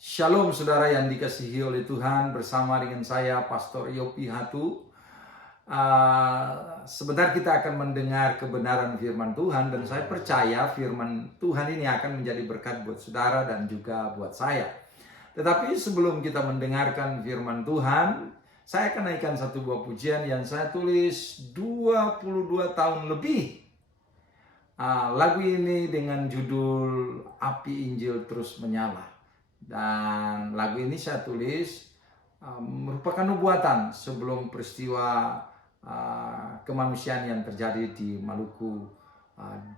Shalom saudara yang dikasihi oleh Tuhan, bersama dengan saya Pastor Yopi Hatu. Sebentar kita akan mendengar kebenaran firman Tuhan, dan saya percaya firman Tuhan ini akan menjadi berkat buat saudara dan juga buat saya. Tetapi sebelum kita mendengarkan firman Tuhan, saya akan naikkan satu buah pujian yang saya tulis 22 tahun lebih. Lagu ini dengan judul Api Injil Terus Menyala. Dan lagu ini saya tulis merupakan nubuatan sebelum peristiwa kemanusiaan yang terjadi di Maluku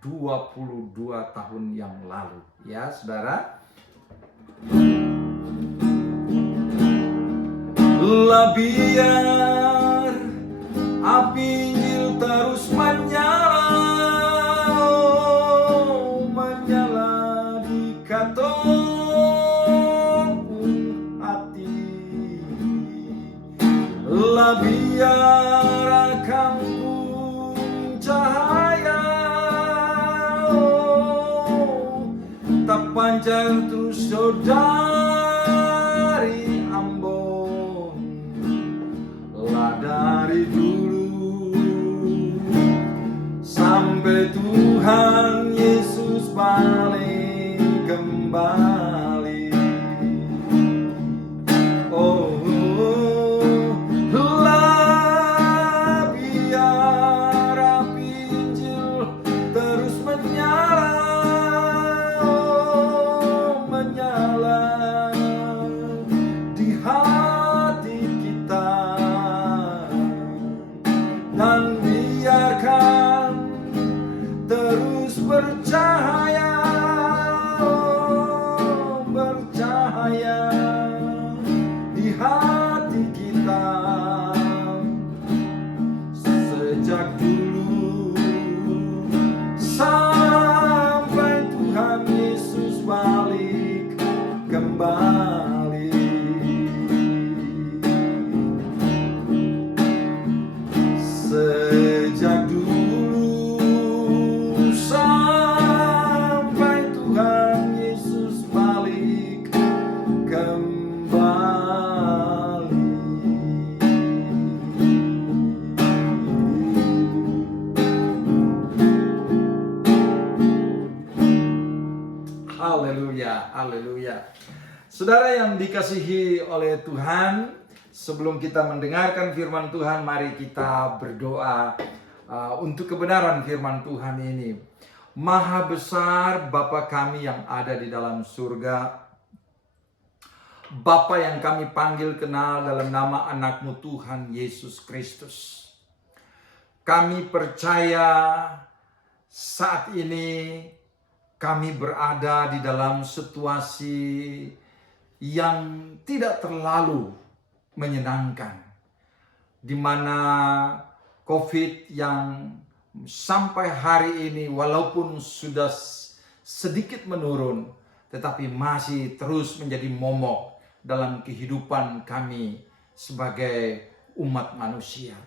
22 tahun yang lalu. Ya, saudara. Biar api Injil terus menyala, menyala di katong hati. Biar kampung cahaya tak pancar terus dari Ambon, dari dulu sampai Tuhan Yesus balik kembali. Biar api Injil terus menyala, menyala di hati kita, dan biarkan terus bercahaya, bercahaya di hati kita. Sejak dulu sampai Tuhan Yesus balik kembali. Sejak dulu sampai Tuhan Yesus balik kembali. Haleluya, haleluya. Saudara yang dikasihi oleh Tuhan, sebelum kita mendengarkan firman Tuhan, mari kita berdoa untuk kebenaran firman Tuhan ini. Maha besar Bapa kami yang ada di dalam surga, Bapa yang kami panggil kenal dalam nama anak-Mu Tuhan Yesus Kristus. Kami percaya saat ini kami berada di dalam situasi yang tidak terlalu menyenangkan, di mana COVID yang sampai hari ini walaupun sudah sedikit menurun, tetapi masih terus menjadi momok dalam kehidupan kami sebagai umat manusia.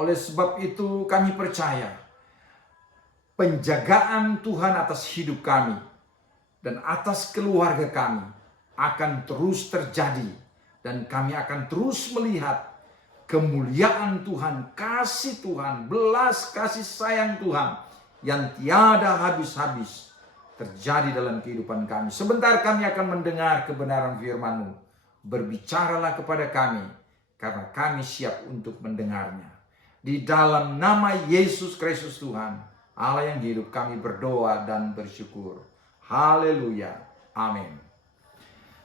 Oleh sebab itu kami percaya penjagaan Tuhan atas hidup kami dan atas keluarga kami akan terus terjadi, dan kami akan terus melihat kemuliaan Tuhan, kasih Tuhan, belas kasih sayang Tuhan yang tiada habis-habis terjadi dalam kehidupan kami. Sebentar kami akan mendengar kebenaran firman-Mu. Berbicaralah kepada kami, karena kami siap untuk mendengarnya. Di dalam nama Yesus Kristus Tuhan, Allah yang hidup, kami berdoa dan bersyukur. Haleluya. Amin.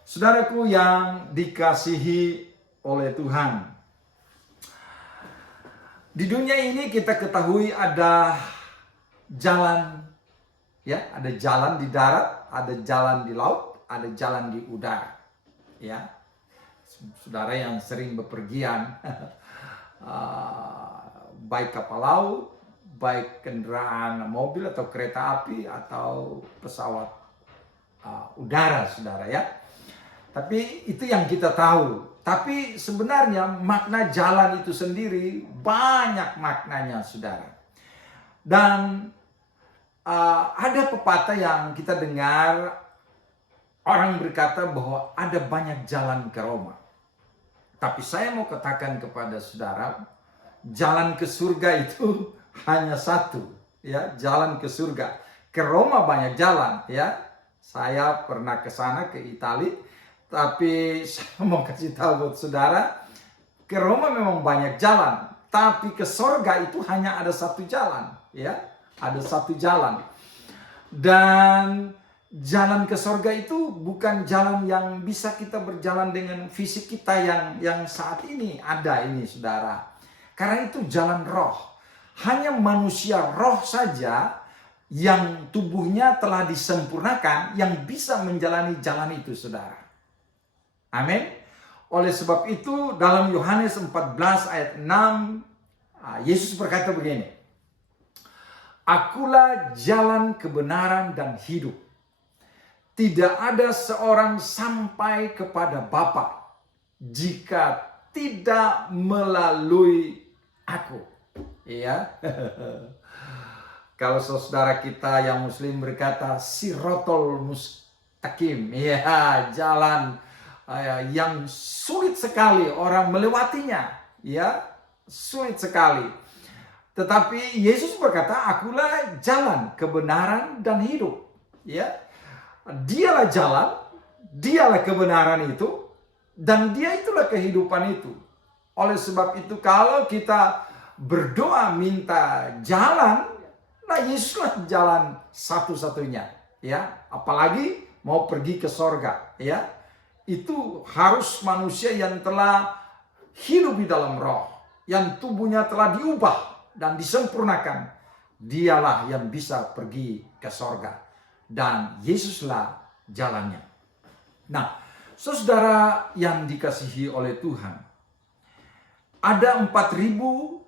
Saudaraku yang dikasihi oleh Tuhan, di dunia ini kita ketahui ada jalan, ya, ada jalan di darat, ada jalan di laut, ada jalan di udara. Ya, saudara yang sering bepergian, baik kapal laut, baik kendaraan mobil atau kereta api atau pesawat udara, saudara ya. Tapi itu yang kita tahu. Tapi sebenarnya makna jalan itu sendiri banyak maknanya, saudara. Dan ada pepatah yang kita dengar, orang berkata bahwa ada banyak jalan ke Roma. Tapi saya mau katakan kepada saudara, jalan ke surga itu hanya satu, ya, jalan ke surga. Ke Roma banyak jalan, ya. Saya pernah ke sana, ke Italia, tapi saya mau kasih tahu buat saudara, ke Roma memang banyak jalan, tapi ke surga itu hanya ada satu jalan, ya. Ada satu jalan. Dan jalan ke surga itu bukan jalan yang bisa kita berjalan dengan fisik kita yang saat ini ada ini, saudara. Karena itu jalan roh. Hanya manusia roh saja yang tubuhnya telah disempurnakan yang bisa menjalani jalan itu, saudara. Amin. Oleh sebab itu dalam Yohanes 14 ayat 6 Yesus berkata begini, "Akulah jalan, kebenaran, dan hidup. Tidak ada seorang sampai kepada Bapa jika tidak melalui aku." Ya. Kalau saudara kita yang muslim berkata sirotol mustaqim, ya, jalan yang sulit sekali orang melewatinya, ya, sulit sekali. Tetapi Yesus berkata, "Akulah jalan, kebenaran, dan hidup." Ya, Dialah jalan, Dialah kebenaran itu, dan Dia itulah kehidupan itu. Oleh sebab itu kalau kita berdoa minta jalan, nah Yesuslah jalan satu-satunya, ya. Apalagi mau pergi ke sorga, ya. Itu harus manusia yang telah hidup di dalam roh, yang tubuhnya telah diubah dan disempurnakan. Dialah yang bisa pergi ke sorga, dan Yesuslah jalannya. Nah, saudara yang dikasihi oleh Tuhan, ada 4.000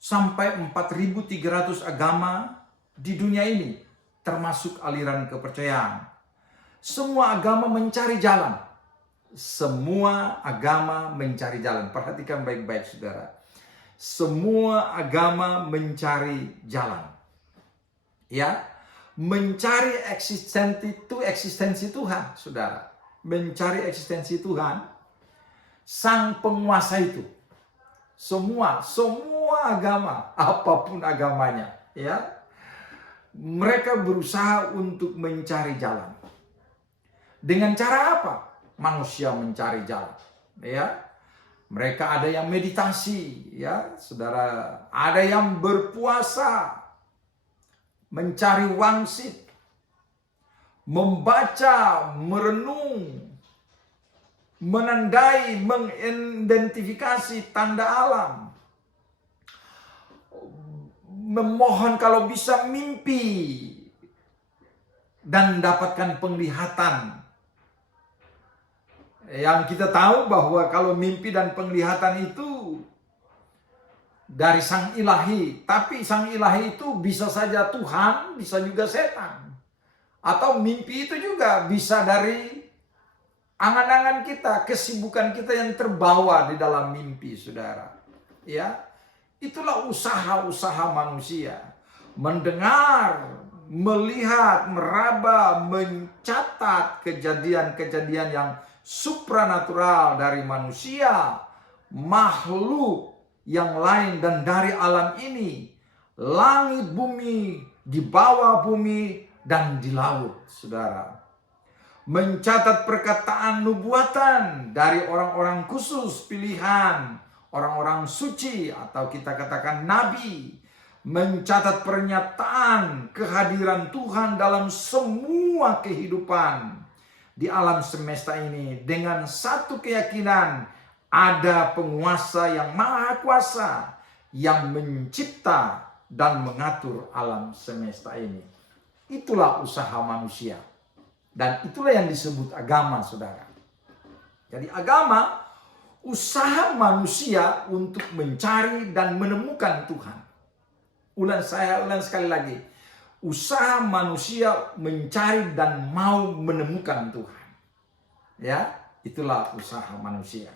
sampai 4.300 agama di dunia ini, termasuk aliran kepercayaan. Semua agama mencari jalan. Semua agama mencari jalan. Perhatikan baik-baik, saudara. Semua agama mencari jalan. Ya, mencari eksistensi Tuhan, saudara. Mencari eksistensi Tuhan, Sang Penguasa itu. Semua agama, apapun agamanya, ya, mereka berusaha untuk mencari jalan. Dengan cara apa? Manusia mencari jalan, ya. Mereka ada yang meditasi, ya, saudara. Ada yang berpuasa, mencari wangsit, membaca, merenung, menandai, mengidentifikasi tanda alam, memohon kalau bisa mimpi dan dapatkan penglihatan. Yang kita tahu bahwa kalau mimpi dan penglihatan itu dari Sang Ilahi, tapi Sang Ilahi itu bisa saja Tuhan, bisa juga setan. Atau mimpi itu juga bisa dari angan-angan kita, kesibukan kita yang terbawa di dalam mimpi, saudara. Ya, itulah usaha-usaha manusia. Mendengar, melihat, meraba, mencatat kejadian-kejadian yang supranatural dari manusia, makhluk yang lain, dan dari alam ini, langit, bumi, di bawah bumi, dan di laut, saudara. Mencatat perkataan nubuatan dari orang-orang khusus pilihan, orang-orang suci atau kita katakan nabi. Mencatat pernyataan kehadiran Tuhan dalam semua kehidupan di alam semesta ini dengan satu keyakinan, ada penguasa yang maha kuasa yang mencipta dan mengatur alam semesta ini. Itulah usaha manusia. Dan itulah yang disebut agama, saudara. Jadi agama, usaha manusia untuk mencari dan menemukan Tuhan. Ulang sekali lagi. Usaha manusia mencari dan mau menemukan Tuhan. Ya, itulah usaha manusia.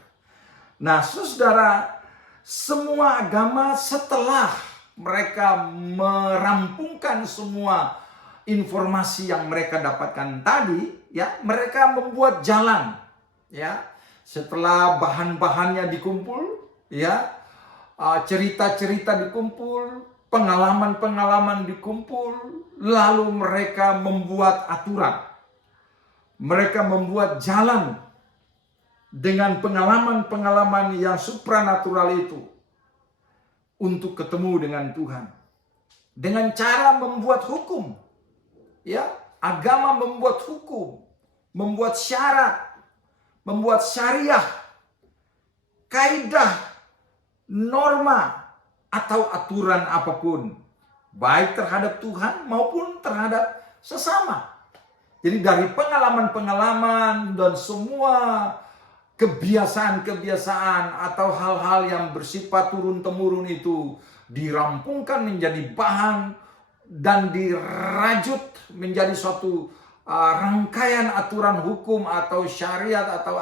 Nah, saudara, semua agama setelah mereka merampungkan semua informasi yang mereka dapatkan tadi, ya, mereka membuat jalan, ya. Setelah bahan-bahannya dikumpul, ya, cerita-cerita dikumpul, pengalaman-pengalaman dikumpul, lalu mereka membuat aturan. Mereka membuat jalan dengan pengalaman-pengalaman yang supranatural itu untuk ketemu dengan Tuhan. Dengan cara membuat hukum, ya, agama membuat hukum, membuat syarat, membuat syariah, kaidah, norma, atau aturan apapun, baik terhadap Tuhan maupun terhadap sesama. Jadi dari pengalaman-pengalaman dan semua kebiasaan-kebiasaan atau hal-hal yang bersifat turun-temurun itu dirampungkan menjadi bahan dan dirajut menjadi suatu rangkaian aturan hukum atau syariat atau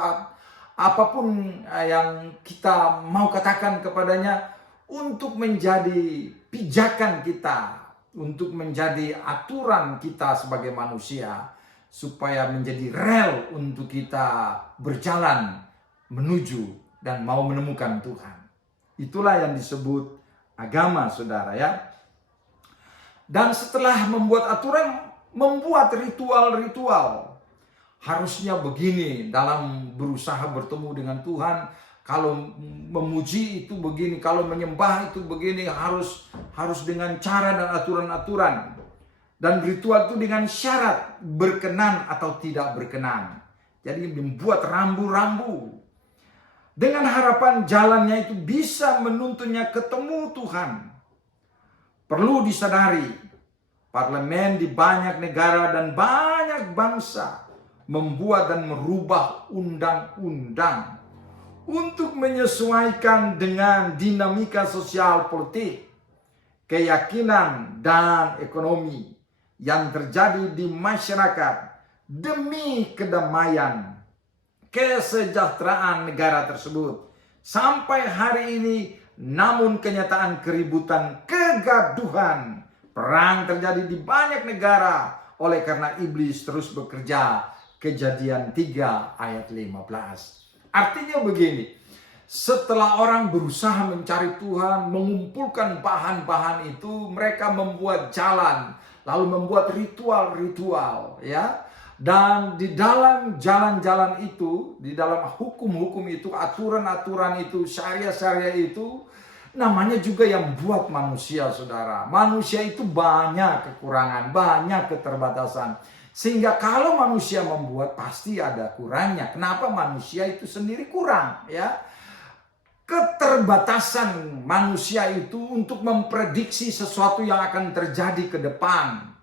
apapun yang kita mau katakan kepadanya untuk menjadi pijakan kita, untuk menjadi aturan kita sebagai manusia, supaya menjadi rel untuk kita berjalan menuju dan mau menemukan Tuhan. Itulah yang disebut agama, saudara, ya. Dan setelah membuat aturan, membuat ritual-ritual. Harusnya begini dalam berusaha bertemu dengan Tuhan. Kalau memuji itu begini, kalau menyembah itu begini, harus dengan cara dan aturan-aturan. Dan ritual itu dengan syarat berkenan atau tidak berkenan. Jadi membuat rambu-rambu. Dengan harapan jalannya itu bisa menuntunnya ketemu Tuhan. Perlu disadari, parlemen di banyak negara dan banyak bangsa membuat dan merubah undang-undang untuk menyesuaikan dengan dinamika sosial politik, keyakinan, dan ekonomi yang terjadi di masyarakat demi kedamaian, kesejahteraan negara tersebut. Sampai hari ini, namun kenyataan keributan, kegaduhan, perang terjadi di banyak negara oleh karena iblis terus bekerja. Kejadian 3 ayat 15. Artinya begini, setelah orang berusaha mencari Tuhan, mengumpulkan bahan-bahan itu, mereka membuat jalan, lalu membuat ritual-ritual, ya. Dan di dalam jalan-jalan itu, di dalam hukum-hukum itu, aturan-aturan itu, syariah-syariah itu, namanya juga yang buat manusia, saudara. Manusia itu banyak kekurangan, banyak keterbatasan. Sehingga kalau manusia membuat, pasti ada kurangnya. Kenapa manusia itu sendiri kurang, ya? Keterbatasan manusia itu untuk memprediksi sesuatu yang akan terjadi ke depan.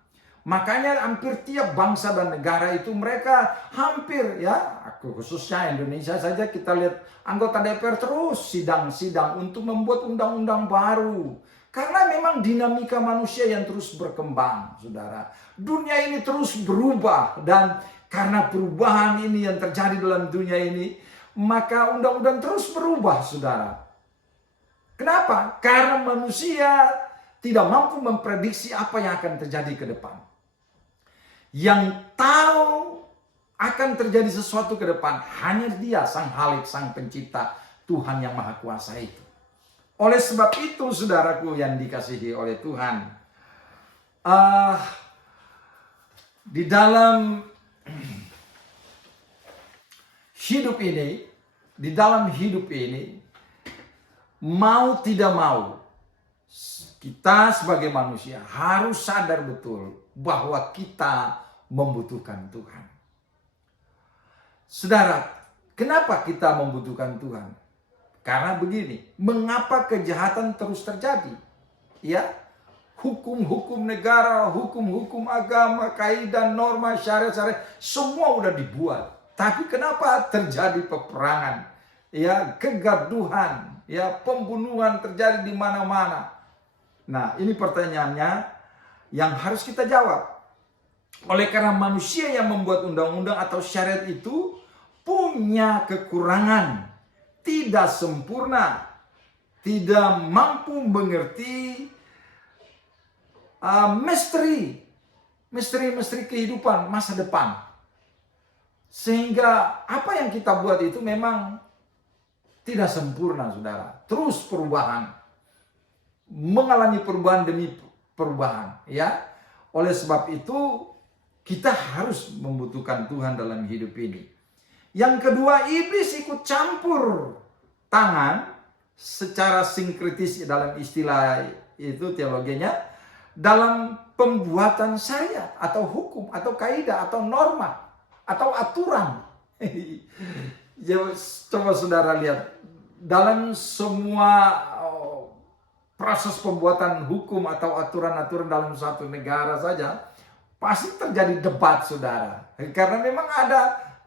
Makanya hampir tiap bangsa dan negara itu mereka hampir, ya, khususnya Indonesia saja, kita lihat anggota DPR terus sidang-sidang untuk membuat undang-undang baru. Karena memang dinamika manusia yang terus berkembang, saudara. Dunia ini terus berubah, dan karena perubahan ini yang terjadi dalam dunia ini, maka undang-undang terus berubah, saudara. Kenapa? Karena manusia tidak mampu memprediksi apa yang akan terjadi ke depan. Yang tahu akan terjadi sesuatu ke depan hanya Dia, Sang Halik, Sang Pencipta, Tuhan yang Maha Kuasa itu. Oleh sebab itu, saudaraku yang dikasihi oleh Tuhan, di dalam hidup ini, mau tidak mau, kita sebagai manusia harus sadar betul bahwa kita membutuhkan Tuhan. Saudara, kenapa kita membutuhkan Tuhan? Karena begini, mengapa kejahatan terus terjadi? Ya, hukum-hukum negara, hukum-hukum agama, kaidah, norma, syariat, semua udah dibuat. Tapi kenapa terjadi peperangan? Ya, kegaduhan, ya, pembunuhan terjadi di mana-mana. Nah, ini pertanyaannya yang harus kita jawab. Oleh karena manusia yang membuat undang-undang atau syariat itu punya kekurangan, tidak sempurna, tidak mampu mengerti misteri kehidupan masa depan. Sehingga apa yang kita buat itu memang tidak sempurna, saudara. Terus perubahan, mengalami perubahan demi perubahan, ya. Oleh sebab itu kita harus membutuhkan Tuhan dalam hidup ini. Yang kedua, iblis ikut campur tangan secara sinkretis dalam istilah itu teologinya, dalam pembuatan syariat atau hukum atau kaidah atau norma atau aturan. Coba saudara lihat, dalam semua proses pembuatan hukum atau aturan-aturan dalam suatu negara saja pasti terjadi debat, saudara. Karena memang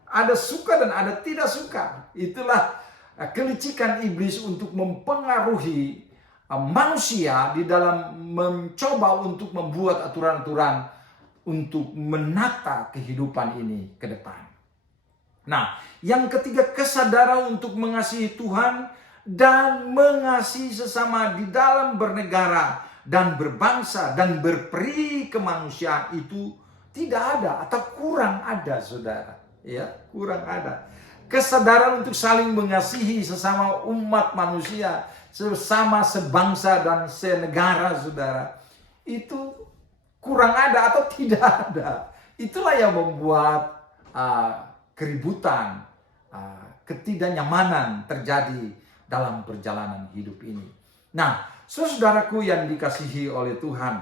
ada suka dan ada tidak suka. Itulah kelicikan iblis untuk mempengaruhi manusia di dalam mencoba untuk membuat aturan-aturan untuk menata kehidupan ini ke depan. Nah, yang ketiga, kesadaran untuk mengasihi Tuhan dan mengasihi sesama di dalam bernegara dan berbangsa dan berperi kemanusiaan itu tidak ada atau kurang ada, saudara. Ya, kurang ada. Kesadaran untuk saling mengasihi sesama umat manusia, sesama sebangsa dan senegara, saudara, itu kurang ada atau tidak ada. Itulah yang membuat keributan, ketidaknyamanan terjadi dalam perjalanan hidup ini. Nah, saudaraku yang dikasihi oleh Tuhan,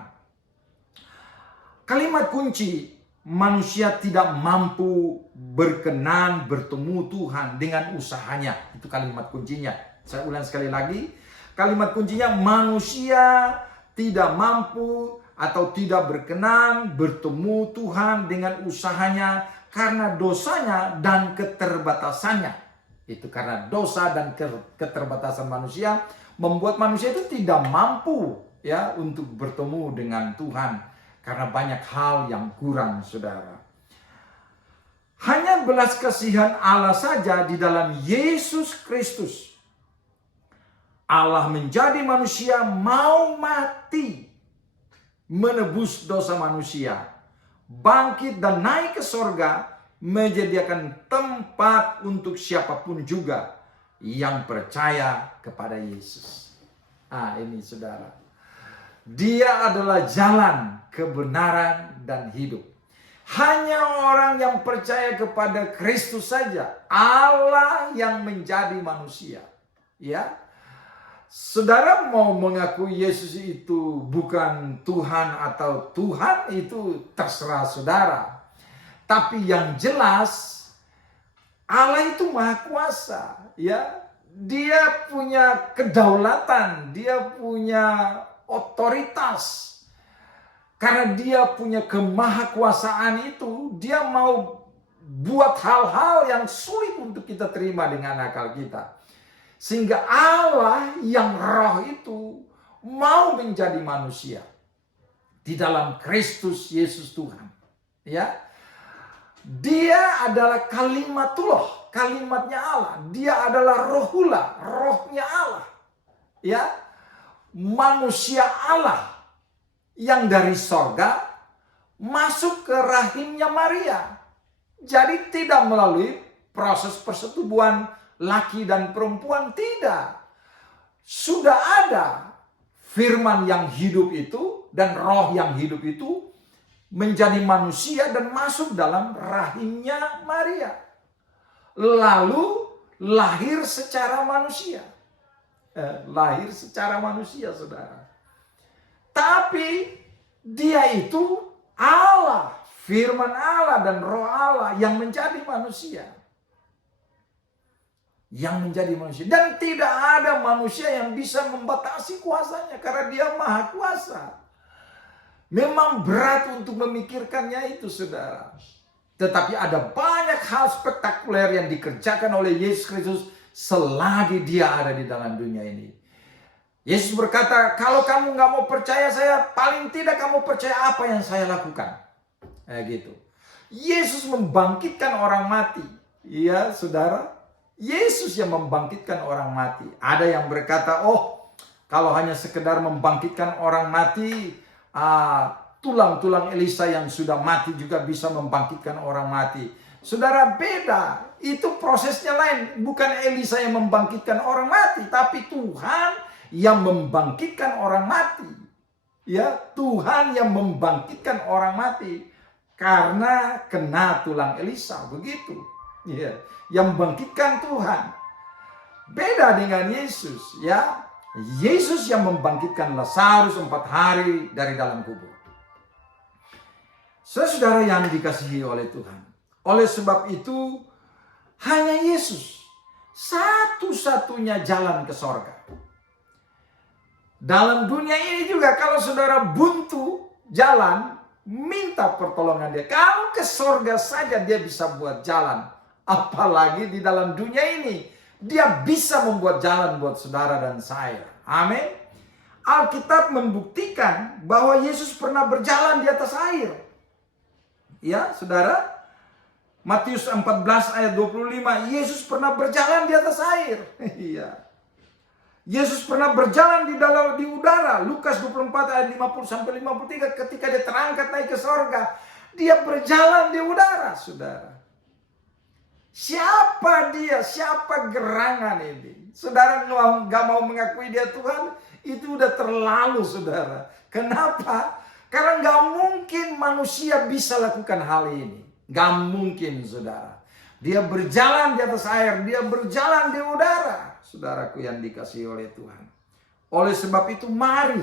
kalimat kunci, manusia tidak mampu berkenan bertemu Tuhan dengan usahanya. Itu kalimat kuncinya. Saya ulang sekali lagi. Kalimat kuncinya, manusia tidak mampu atau tidak berkenan bertemu Tuhan dengan usahanya karena dosanya dan keterbatasannya. Itu karena dosa dan keterbatasan manusia membuat manusia itu tidak mampu, ya, untuk bertemu dengan Tuhan karena banyak hal yang kurang, saudara. Hanya belas kasihan Allah saja di dalam Yesus Kristus. Allah menjadi manusia, mau mati menebus dosa manusia, bangkit dan naik ke sorga, menyediakan tempat untuk siapapun juga yang percaya kepada Yesus. Ini saudara, Dia adalah jalan, kebenaran, dan hidup. Hanya orang yang percaya kepada Kristus saja, Allah yang menjadi manusia. Ya, saudara mau mengaku Yesus itu bukan Tuhan atau Tuhan, itu terserah saudara. Tapi yang jelas, Allah itu maha kuasa, ya. Dia punya kedaulatan, dia punya otoritas. Karena dia punya kemahakuasaan itu, dia mau buat hal-hal yang sulit untuk kita terima dengan akal kita. Sehingga Allah yang roh itu mau menjadi manusia di dalam Kristus Yesus Tuhan. Ya, Dia adalah kalimatullah, kalimatnya Allah. Dia adalah rohullah, rohnya Allah. Ya, manusia Allah yang dari sorga masuk ke rahimnya Maria. Jadi tidak melalui proses persetubuhan laki dan perempuan, tidak. Sudah ada firman yang hidup itu dan roh yang hidup itu menjadi manusia dan masuk dalam rahimnya Maria. Lalu lahir secara manusia. Lahir secara manusia, saudara. Tapi dia itu Allah, firman Allah dan roh Allah yang menjadi manusia. Yang menjadi manusia. Dan tidak ada manusia yang bisa membatasi kuasanya karena dia maha kuasa. Memang berat untuk memikirkannya itu, saudara. Tetapi ada banyak hal spektakuler yang dikerjakan oleh Yesus Kristus selagi dia ada di dalam dunia ini. Yesus berkata, kalau kamu nggak mau percaya saya, paling tidak kamu percaya apa yang saya lakukan. Gitu. Yesus membangkitkan orang mati. Iya, saudara. Yesus yang membangkitkan orang mati. Ada yang berkata, oh, kalau hanya sekedar membangkitkan orang mati, tulang-tulang Elisa yang sudah mati juga bisa membangkitkan orang mati. Saudara, beda. Itu prosesnya lain. Bukan Elisa yang membangkitkan orang mati, tapi Tuhan yang membangkitkan orang mati. Ya, Tuhan yang membangkitkan orang mati karena kena tulang Elisa, begitu. Ya, yang membangkitkan Tuhan. Beda dengan Yesus, ya. Yesus yang membangkitkan Lazarus 4 hari dari dalam kubur. Saudara yang dikasihi oleh Tuhan. Oleh sebab itu, hanya Yesus satu-satunya jalan ke sorga. Dalam dunia ini juga kalau saudara buntu jalan, minta pertolongan dia. Kalau ke sorga saja dia bisa buat jalan. Apalagi di dalam dunia ini, dia bisa membuat jalan buat saudara dan saya. Amin. Alkitab membuktikan bahwa Yesus pernah berjalan di atas air. Ya, saudara. Matius 14 ayat 25, Yesus pernah berjalan di atas air. Iya. Yesus pernah berjalan di udara. Lukas 24 ayat 50 sampai 53, ketika dia terangkat naik ke sorga, dia berjalan di udara, saudara. Siapa dia? Siapa gerangan ini? Saudara nggak mau mengakui dia Tuhan, itu udah terlalu, saudara. Kenapa? Karena nggak mungkin manusia bisa lakukan hal ini. Gak mungkin, saudara. Dia berjalan di atas air, dia berjalan di udara. Saudaraku yang dikasihi oleh Tuhan. Oleh sebab itu mari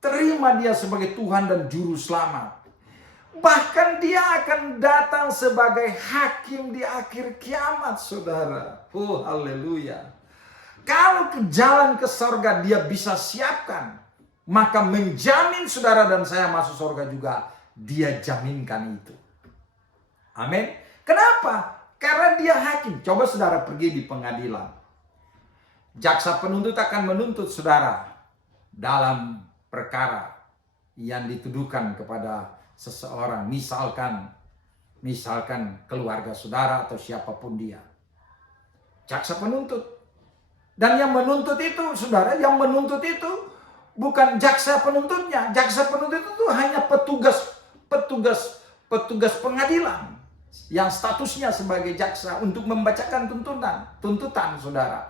terima dia sebagai Tuhan dan Juru Selamat. Bahkan dia akan datang sebagai hakim di akhir kiamat, saudara. Oh, haleluya. Kalau ke jalan ke sorga dia bisa siapkan, maka menjamin saudara dan saya masuk sorga juga, dia jaminkan itu. Amin. Kenapa? Karena dia hakim. Coba saudara pergi di pengadilan. Jaksa penuntut akan menuntut saudara dalam perkara yang dituduhkan kepada seseorang. Misalkan keluarga saudara atau siapapun dia. Jaksa penuntut. Dan yang menuntut itu, saudara, yang menuntut itu bukan jaksa penuntutnya. Jaksa penuntut itu hanya petugas pengadilan yang statusnya sebagai jaksa untuk membacakan tuntutan, saudara.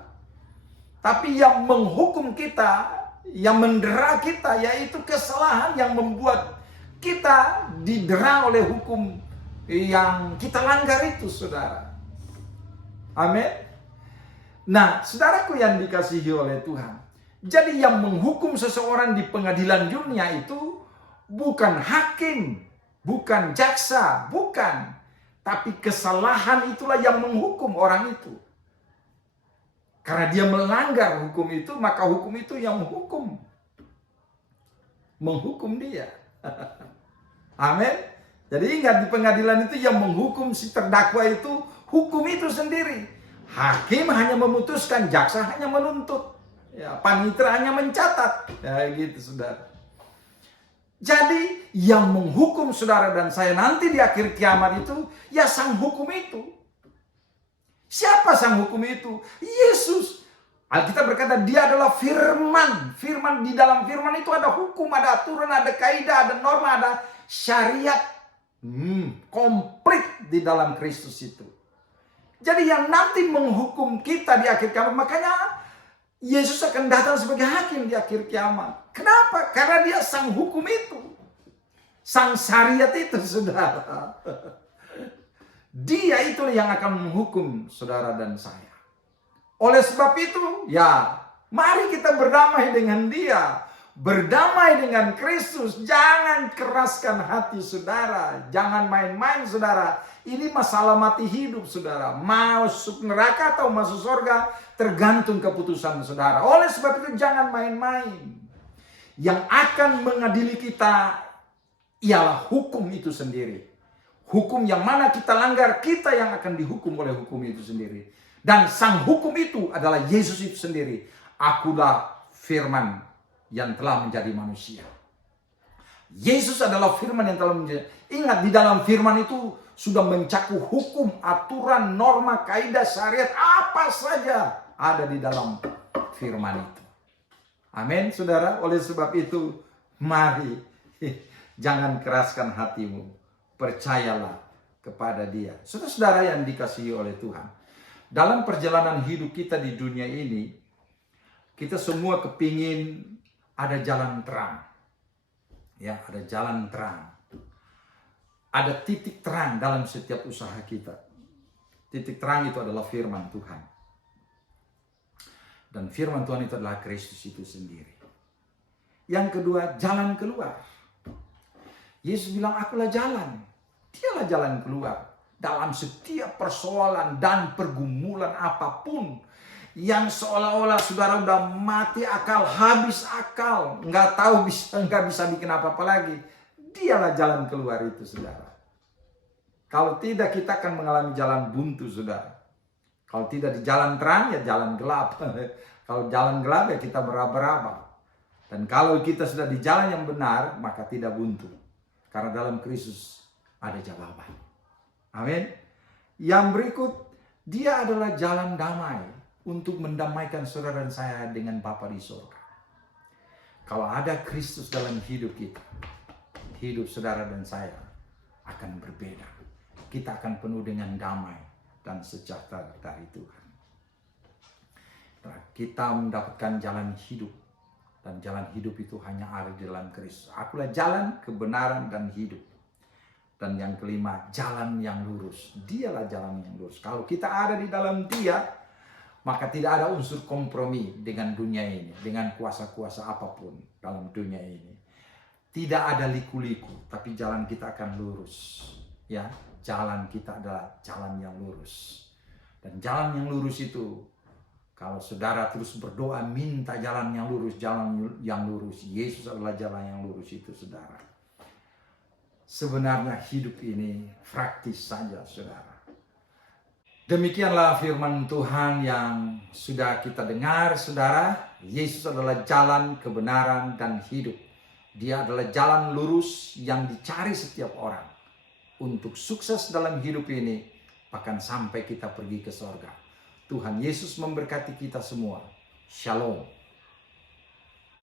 Tapi yang menghukum kita, yang mendera kita, yaitu kesalahan yang membuat kita didera oleh hukum yang kita langgar itu, saudara. Amin. Nah, saudaraku yang dikasihi oleh Tuhan. Jadi yang menghukum seseorang di pengadilan dunia itu bukan hakim, bukan jaksa, bukan. Tapi kesalahan itulah yang menghukum orang itu. Karena dia melanggar hukum itu, maka hukum itu yang menghukum dia. Amin. Jadi ingat, di pengadilan itu yang menghukum si terdakwa itu hukum itu sendiri. Hakim hanya memutuskan, jaksa hanya menuntut. Ya, panitera hanya mencatat. Ya gitu, saudara. Jadi yang menghukum saudara dan saya nanti di akhir kiamat itu, ya sang hukum itu. Siapa sang hukum itu? Yesus. Alkitab berkata dia adalah firman. Firman, di dalam firman itu ada hukum, ada aturan, ada kaidah, ada norma, ada syariat. Komplit di dalam Kristus itu. Jadi yang nanti menghukum kita di akhir kiamat, makanya Yesus akan datang sebagai hakim di akhir kiamat. Kenapa? Karena dia sang hukum itu. Sang syariat itu, saudara. Dia itu yang akan menghukum saudara dan saya. Oleh sebab itu, ya, mari kita berdamai dengan dia. Berdamai dengan Kristus. Jangan keraskan hati saudara. Jangan main-main, saudara. Ini masalah mati hidup, saudara. Masuk neraka atau masuk surga tergantung keputusan saudara. Oleh sebab itu jangan main-main. Yang akan mengadili kita ialah hukum itu sendiri. Hukum yang mana kita langgar, kita yang akan dihukum oleh hukum itu sendiri. Dan sang hukum itu adalah Yesus itu sendiri. Akulah firman yang telah menjadi manusia. Yesus adalah firman yang telah menjadi. Ingat, di dalam firman itu sudah mencakup hukum, aturan, norma, kaidah, syariat, apa saja ada di dalam firman itu. Amin, saudara. Oleh sebab itu, mari jangan keraskan hatimu. Percayalah kepada Dia. Saudara-saudara yang dikasihi oleh Tuhan, dalam perjalanan hidup kita di dunia ini, kita semua kepingin ada jalan terang. Ya, ada jalan terang. Ada titik terang dalam setiap usaha kita. Titik terang itu adalah firman Tuhan. Dan firman Tuhan itu adalah Kristus itu sendiri. Yang kedua, jalan keluar. Yesus bilang, akulah jalan. Dialah jalan keluar. Dalam setiap persoalan dan pergumulan apapun. Yang seolah-olah saudara udah mati akal, habis akal. Nggak bisa bikin apa-apa lagi. Dialah jalan keluar itu, saudara. Kalau tidak, kita akan mengalami jalan buntu, saudara. Kalau tidak di jalan terang, ya jalan gelap. Kalau jalan gelap, ya kita beraba-raba. Dan kalau kita sudah di jalan yang benar, maka tidak buntu. Karena dalam Kristus ada jawaban. Amin. Yang berikut, Dia adalah jalan damai untuk mendamaikan saudara dan saya dengan Bapa di surga. Kalau ada Kristus dalam hidup kita, hidup saudara dan saya akan berbeda. Kita akan penuh dengan damai dan sejahtera dari Tuhan. Nah, kita mendapatkan jalan hidup. Dan jalan hidup itu hanya ada di dalam Kristus. Akulah jalan, kebenaran, dan hidup. Dan yang kelima, jalan yang lurus. Dialah jalan yang lurus. Kalau kita ada di dalam Dia, maka tidak ada unsur kompromi dengan dunia ini. Dengan kuasa-kuasa apapun dalam dunia ini. Tidak ada liku-liku, tapi jalan kita akan lurus. Ya, jalan kita adalah jalan yang lurus. Dan jalan yang lurus itu, kalau saudara terus berdoa minta jalan yang lurus, Yesus adalah jalan yang lurus itu, saudara. Sebenarnya hidup ini praktis saja, saudara. Demikianlah firman Tuhan yang sudah kita dengar, saudara. Yesus adalah jalan, kebenaran, dan hidup. Dia adalah jalan lurus yang dicari setiap orang. Untuk sukses dalam hidup ini, bahkan sampai kita pergi ke surga. Tuhan Yesus memberkati kita semua. Shalom.